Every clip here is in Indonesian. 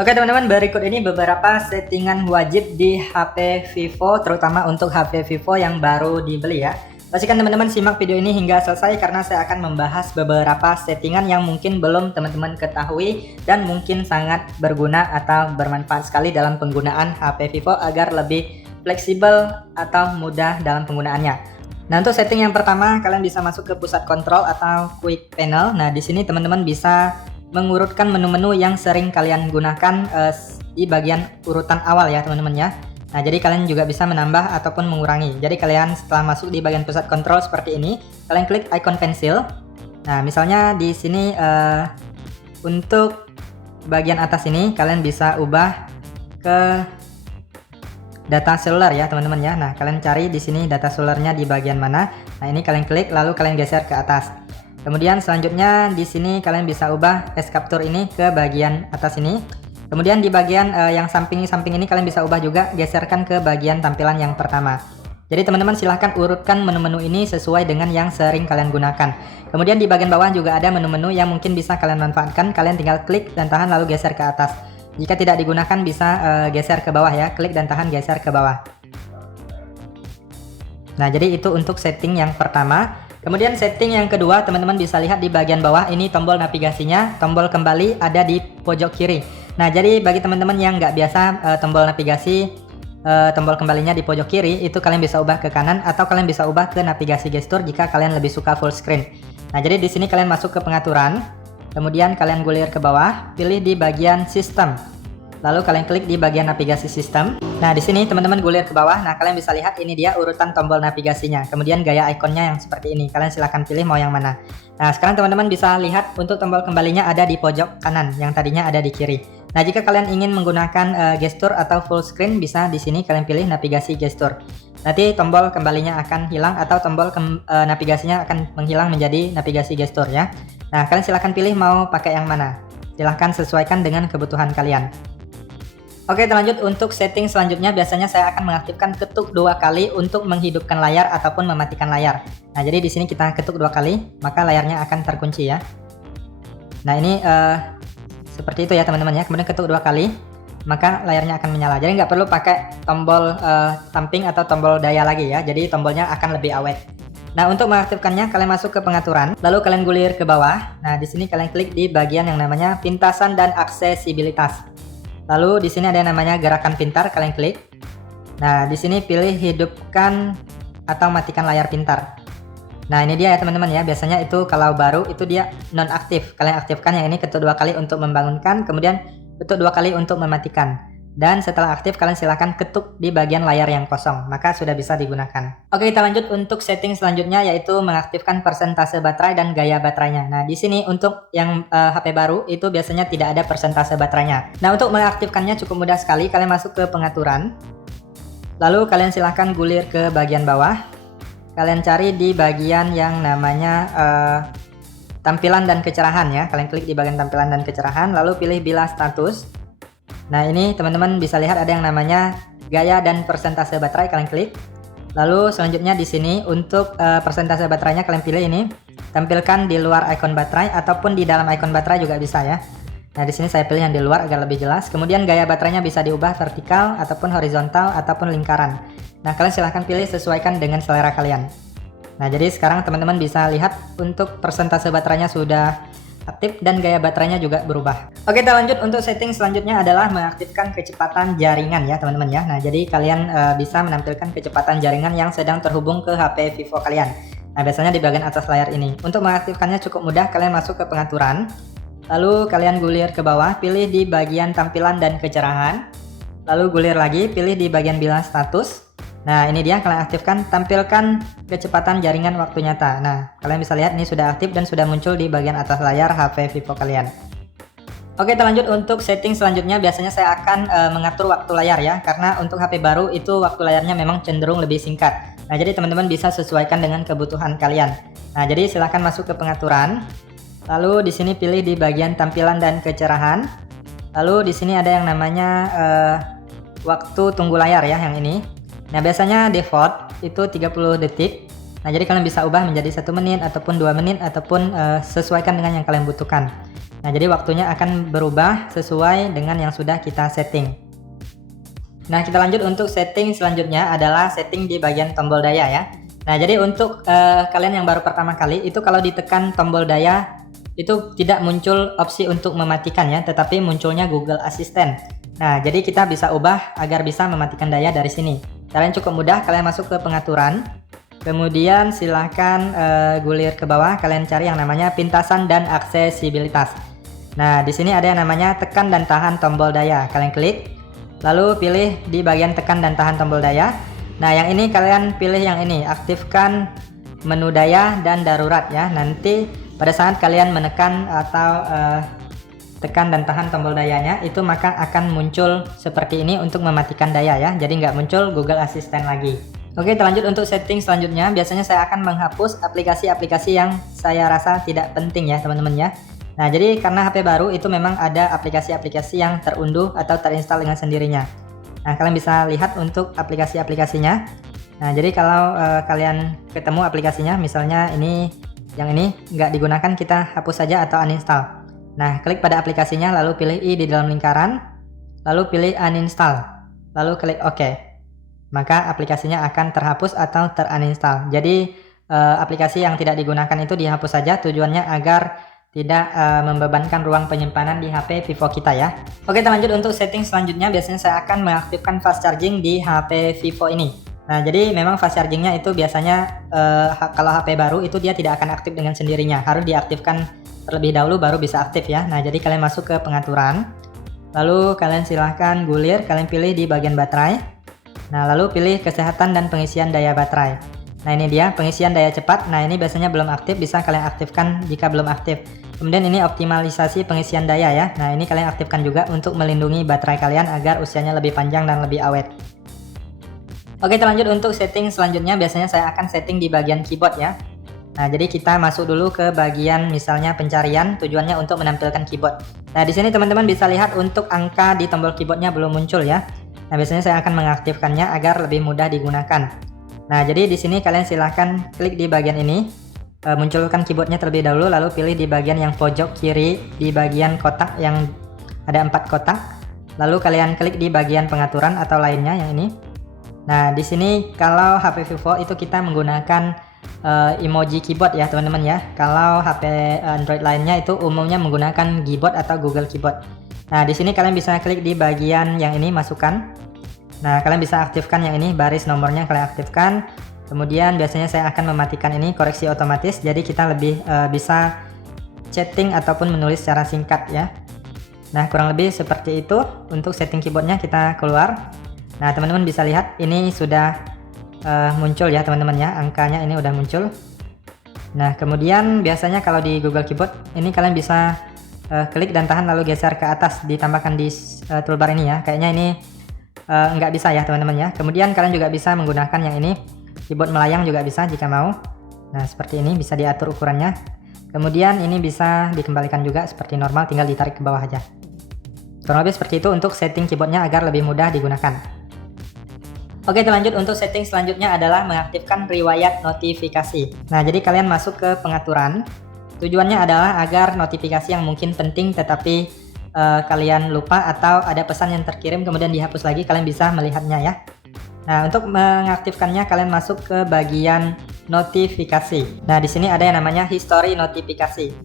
Oke teman-teman, berikut ini beberapa settingan wajib di HP Vivo, terutama untuk HP Vivo yang baru dibeli ya. Pastikan teman-teman simak video ini hingga selesai karena saya akan membahas beberapa settingan yang mungkin belum teman-teman ketahui dan mungkin sangat berguna atau bermanfaat sekali dalam penggunaan HP Vivo agar lebih fleksibel atau mudah dalam penggunaannya. Nah, untuk setting yang pertama, kalian bisa masuk ke pusat kontrol atau quick panel. Nah, di sini teman-teman bisa mengurutkan menu-menu yang sering kalian gunakan di bagian urutan awal ya teman-teman ya. Nah, jadi kalian juga bisa menambah ataupun mengurangi. Jadi kalian setelah masuk di bagian pusat kontrol seperti ini, kalian klik icon pensil. Nah, misalnya di sini untuk bagian atas ini kalian bisa ubah ke data seluler ya teman-teman ya. Nah, kalian cari di sini data selulernya di bagian mana. Nah, ini kalian klik lalu kalian geser ke atas. Kemudian selanjutnya di sini kalian bisa ubah S capture ini ke bagian atas ini. Kemudian di bagian yang samping ini kalian bisa ubah juga, geserkan ke bagian tampilan yang pertama. Jadi teman-teman silahkan urutkan menu-menu ini sesuai dengan yang sering kalian gunakan. Kemudian di bagian bawah juga ada menu-menu yang mungkin bisa kalian manfaatkan. Kalian tinggal klik dan tahan lalu geser ke atas. Jika tidak digunakan bisa geser ke bawah ya, klik dan tahan geser ke bawah. Nah, jadi itu untuk setting yang pertama. Kemudian setting yang kedua, teman-teman bisa lihat di bagian bawah ini tombol navigasinya, tombol kembali ada di pojok kiri. Nah, jadi bagi teman-teman yang nggak biasa tombol navigasi, tombol kembalinya di pojok kiri, itu kalian bisa ubah ke kanan atau kalian bisa ubah ke navigasi gestur jika kalian lebih suka full screen. Nah, jadi di sini kalian masuk ke pengaturan, kemudian kalian gulir ke bawah, pilih di bagian sistem. Lalu kalian klik di bagian navigasi sistem. Nah, di sini teman-teman gulir ke bawah. Nah, kalian bisa lihat ini dia urutan tombol navigasinya. Kemudian gaya ikonnya yang seperti ini. Kalian silahkan pilih mau yang mana. Nah, sekarang teman-teman bisa lihat untuk tombol kembalinya ada di pojok kanan, yang tadinya ada di kiri. Nah, jika kalian ingin menggunakan gestur atau full screen, bisa di sini kalian pilih navigasi gestur. Nanti tombol kembalinya akan hilang atau tombol navigasinya akan menghilang menjadi navigasi gestur ya. Nah, kalian silahkan pilih mau pakai yang mana. Silahkan sesuaikan dengan kebutuhan kalian. Oke, lanjut untuk setting selanjutnya. Biasanya saya akan mengaktifkan ketuk 2 kali untuk menghidupkan layar ataupun mematikan layar. Nah, jadi di sini kita ketuk 2 kali, maka layarnya akan terkunci ya. Nah, ini seperti itu ya teman-teman ya. Kemudian ketuk 2 kali, maka layarnya akan menyala. Jadi nggak perlu pakai tombol samping atau tombol daya lagi ya. Jadi tombolnya akan lebih awet. Nah, untuk mengaktifkannya kalian masuk ke pengaturan, lalu kalian gulir ke bawah. Nah, di sini kalian klik di bagian yang namanya pintasan dan aksesibilitas. Lalu di sini ada yang namanya gerakan pintar, kalian klik. Nah, di sini pilih hidupkan atau matikan layar pintar. Nah, ini dia ya teman-teman ya. Biasanya itu kalau baru itu dia nonaktif. Kalian aktifkan yang ini ketuk 2 kali untuk membangunkan, kemudian ketuk 2 kali untuk mematikan. Dan setelah aktif kalian silahkan ketuk di bagian layar yang kosong, maka sudah bisa digunakan. Oke, kita lanjut untuk setting selanjutnya yaitu mengaktifkan persentase baterai dan gaya baterainya. Nah, di sini untuk yang HP baru itu biasanya tidak ada persentase baterainya. Nah, untuk mengaktifkannya cukup mudah sekali. Kalian masuk ke pengaturan. Lalu kalian silahkan gulir ke bagian bawah. Kalian cari di bagian yang namanya tampilan dan kecerahan ya. Kalian klik di bagian tampilan dan kecerahan, lalu pilih bilas status. Nah, ini teman-teman bisa lihat ada yang namanya gaya dan persentase baterai, kalian klik. Lalu selanjutnya di sini untuk persentase baterainya kalian pilih ini, tampilkan di luar ikon baterai ataupun di dalam ikon baterai juga bisa ya. Nah, di sini saya pilih yang di luar agar lebih jelas. Kemudian gaya baterainya bisa diubah vertikal ataupun horizontal ataupun lingkaran. Nah, kalian silahkan pilih sesuaikan dengan selera kalian. Nah, jadi sekarang teman-teman bisa lihat untuk persentase baterainya sudah aktif dan gaya baterainya juga berubah. Oke, kita lanjut untuk setting selanjutnya adalah mengaktifkan kecepatan jaringan ya teman-teman ya. Nah, jadi kalian bisa menampilkan kecepatan jaringan yang sedang terhubung ke HP Vivo kalian. Nah, biasanya di bagian atas layar ini. Untuk mengaktifkannya cukup mudah, kalian masuk ke pengaturan. Lalu kalian gulir ke bawah, pilih di bagian tampilan dan kecerahan. Lalu gulir lagi, pilih di bagian bilas status. Nah, ini dia, kalian aktifkan tampilkan kecepatan jaringan waktu nyata. Nah, kalian bisa lihat ini sudah aktif dan sudah muncul di bagian atas layar HP Vivo kalian. Oke, kita lanjut untuk setting selanjutnya. Biasanya saya akan mengatur waktu layar ya, karena untuk HP baru itu waktu layarnya memang cenderung lebih singkat. Nah, jadi teman-teman bisa sesuaikan dengan kebutuhan kalian. Nah, jadi silahkan masuk ke pengaturan. Lalu di sini pilih di bagian tampilan dan kecerahan. Lalu di sini ada yang namanya waktu tunggu layar ya, yang ini. Nah, biasanya default itu 30 detik. Nah, jadi kalian bisa ubah menjadi 1 menit ataupun 2 menit ataupun sesuaikan dengan yang kalian butuhkan. Nah, jadi waktunya akan berubah sesuai dengan yang sudah kita setting. Nah, kita lanjut untuk setting selanjutnya adalah setting di bagian tombol daya ya. Nah, jadi untuk kalian yang baru pertama kali itu kalau ditekan tombol daya itu tidak muncul opsi untuk mematikan ya, tetapi munculnya Google Assistant. Nah, jadi kita bisa ubah agar bisa mematikan daya dari sini. Kalian cukup mudah, kalian masuk ke pengaturan, kemudian silahkan gulir ke bawah, kalian cari yang namanya pintasan dan aksesibilitas. Nah, di sini ada yang namanya tekan dan tahan tombol daya, kalian klik, lalu pilih di bagian tekan dan tahan tombol daya. Nah, yang ini kalian pilih yang ini, aktifkan menu daya dan darurat ya. Nanti pada saat kalian menekan atau tekan dan tahan tombol dayanya itu maka akan muncul seperti ini untuk mematikan daya ya, jadi nggak muncul Google Assistant lagi. Oke, kita lanjut untuk setting selanjutnya. Biasanya saya akan menghapus aplikasi-aplikasi yang saya rasa tidak penting ya teman-teman ya. Nah, jadi karena HP baru itu memang ada aplikasi-aplikasi yang terunduh atau terinstall dengan sendirinya. Nah, kalian bisa lihat untuk aplikasi-aplikasinya. Nah, jadi kalau kalian ketemu aplikasinya, misalnya ini, yang ini nggak digunakan, kita hapus saja atau uninstall. Nah, klik pada aplikasinya, lalu pilih I di dalam lingkaran, lalu pilih uninstall, lalu klik OK. Maka aplikasinya akan terhapus atau teruninstall. Jadi aplikasi yang tidak digunakan itu dihapus saja, tujuannya agar tidak membebankan ruang penyimpanan di HP Vivo kita ya. Oke, kita lanjut untuk setting selanjutnya. Biasanya saya akan mengaktifkan fast charging di HP Vivo ini. Nah, jadi memang fast chargingnya itu biasanya kalau HP baru itu dia tidak akan aktif dengan sendirinya, harus diaktifkan terlebih dahulu baru bisa aktif ya. Nah, jadi kalian masuk ke pengaturan, lalu kalian silahkan gulir, kalian pilih di bagian baterai. Nah, lalu pilih kesehatan dan pengisian daya baterai. Nah, ini dia pengisian daya cepat. Nah, ini biasanya belum aktif, bisa kalian aktifkan jika belum aktif. Kemudian ini optimalisasi pengisian daya ya. Nah, ini kalian aktifkan juga untuk melindungi baterai kalian agar usianya lebih panjang dan lebih awet. Oke, kita lanjut untuk setting selanjutnya. Biasanya saya akan setting di bagian keyboard ya. Nah, jadi kita masuk dulu ke bagian misalnya pencarian, tujuannya untuk menampilkan keyboard. Nah, di sini teman-teman bisa lihat untuk angka di tombol keyboardnya belum muncul ya. Nah, biasanya saya akan mengaktifkannya agar lebih mudah digunakan. Nah, jadi di sini kalian silahkan klik di bagian ini, munculkan keyboardnya terlebih dahulu, lalu pilih di bagian yang pojok kiri, di bagian kotak yang ada 4 kotak. Lalu kalian klik di bagian pengaturan atau lainnya yang ini. Nah, di sini kalau HP Vivo itu kita menggunakan emoji keyboard ya teman-teman ya. Kalau HP Android lainnya itu umumnya menggunakan Gboard atau Google Keyboard. Nah, di sini kalian bisa klik di bagian yang ini, masukkan. Nah, kalian bisa aktifkan yang ini, baris nomornya kalian aktifkan. Kemudian biasanya saya akan mematikan ini, koreksi otomatis. Jadi kita lebih bisa chatting ataupun menulis secara singkat ya. Nah, kurang lebih seperti itu untuk setting keyboardnya. Kita keluar. Nah, teman-teman bisa lihat ini sudah muncul ya teman-teman ya, angkanya ini udah muncul. Nah, kemudian biasanya kalau di Google Keyboard ini kalian bisa klik dan tahan lalu geser ke atas, ditambahkan di toolbar ini ya. Kayaknya ini nggak bisa ya teman-teman ya. Kemudian kalian juga bisa menggunakan yang ini, keyboard melayang juga bisa jika mau. Nah, seperti ini bisa diatur ukurannya. Kemudian ini bisa dikembalikan juga seperti normal, tinggal ditarik ke bawah aja. Kurang lebih seperti itu untuk setting keyboardnya agar lebih mudah digunakan. Oke, kita lanjut untuk setting selanjutnya adalah mengaktifkan riwayat notifikasi. Nah, jadi kalian masuk ke pengaturan. Tujuannya adalah agar notifikasi yang mungkin penting tetapi kalian lupa atau ada pesan yang terkirim kemudian dihapus lagi, kalian bisa melihatnya ya. Nah, untuk mengaktifkannya kalian masuk ke bagian notifikasi. Nah, di sini ada yang namanya history notifikasi.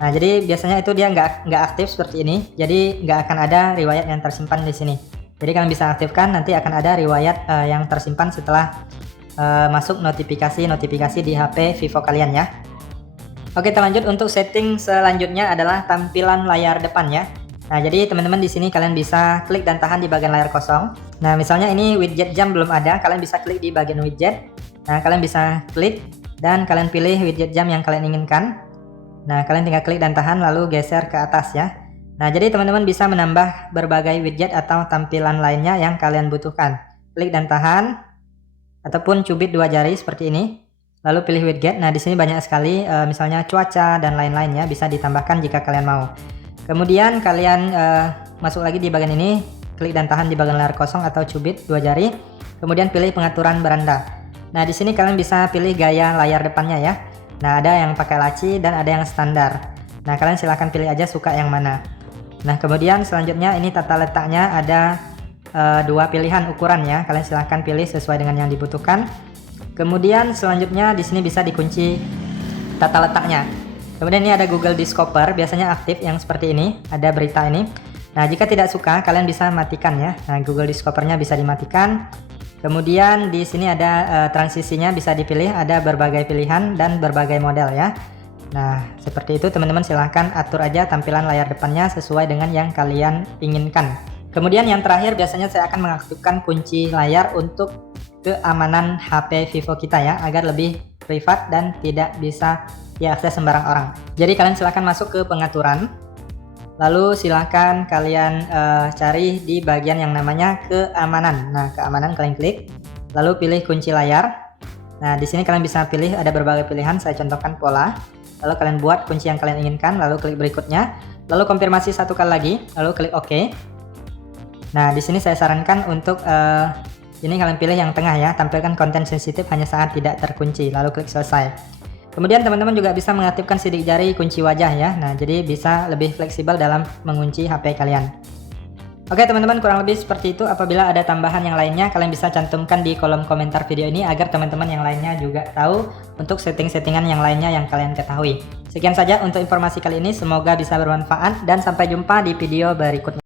Nah, jadi biasanya itu dia nggak aktif seperti ini. Jadi nggak akan ada riwayat yang tersimpan di sini. Jadi kalian bisa aktifkan, nanti akan ada riwayat yang tersimpan setelah masuk notifikasi di HP Vivo kalian ya. Oke, kita lanjut untuk setting selanjutnya adalah tampilan layar depan ya. Nah, jadi teman-teman di sini kalian bisa klik dan tahan di bagian layar kosong. Nah, misalnya ini widget jam belum ada, kalian bisa klik di bagian widget. Nah, kalian bisa klik dan kalian pilih widget jam yang kalian inginkan. Nah, kalian tinggal klik dan tahan lalu geser ke atas ya. Nah, jadi teman-teman bisa menambah berbagai widget atau tampilan lainnya yang kalian butuhkan. Klik dan tahan, ataupun cubit 2 jari seperti ini. Lalu pilih widget. Nah, di sini banyak sekali, misalnya cuaca dan lain-lain ya, bisa ditambahkan jika kalian mau. Kemudian kalian masuk lagi di bagian ini, klik dan tahan di bagian layar kosong atau cubit 2 jari. Kemudian pilih pengaturan beranda. Nah, di sini kalian bisa pilih gaya layar depannya ya. Nah, ada yang pakai laci dan ada yang standar. Nah, kalian silahkan pilih aja suka yang mana. Nah, kemudian selanjutnya ini tata letaknya ada dua pilihan ukuran ya. Kalian silahkan pilih sesuai dengan yang dibutuhkan. Kemudian selanjutnya di sini bisa dikunci tata letaknya. Kemudian ini ada Google Discover, biasanya aktif yang seperti ini, ada berita ini. Nah, jika tidak suka kalian bisa matikan ya. Nah, Google Discover-nya bisa dimatikan. Kemudian di sini ada transisinya bisa dipilih, ada berbagai pilihan dan berbagai model ya. Nah, seperti itu teman-teman, silahkan atur aja tampilan layar depannya sesuai dengan yang kalian inginkan. Kemudian yang terakhir biasanya saya akan mengaktifkan kunci layar untuk keamanan HP Vivo kita ya, agar lebih privat dan tidak bisa diakses sembarang orang. Jadi kalian silahkan masuk ke pengaturan, lalu silahkan kalian cari di bagian yang namanya keamanan. Nah, keamanan kalian klik, lalu pilih kunci layar. Nah, di sini kalian bisa pilih, ada berbagai pilihan, saya contohkan pola. Lalu kalian buat kunci yang kalian inginkan, lalu klik berikutnya, lalu konfirmasi satu kali lagi, lalu klik OK. Nah, di sini saya sarankan untuk ini kalian pilih yang tengah ya, tampilkan konten sensitif hanya saat tidak terkunci, lalu klik selesai. Kemudian teman-teman juga bisa mengaktifkan sidik jari kunci wajah ya. Nah, jadi bisa lebih fleksibel dalam mengunci HP kalian. Oke teman-teman, kurang lebih seperti itu. Apabila ada tambahan yang lainnya, kalian bisa cantumkan di kolom komentar video ini agar teman-teman yang lainnya juga tahu untuk setting-settingan yang lainnya yang kalian ketahui. Sekian saja untuk informasi kali ini, semoga bisa bermanfaat dan sampai jumpa di video berikutnya.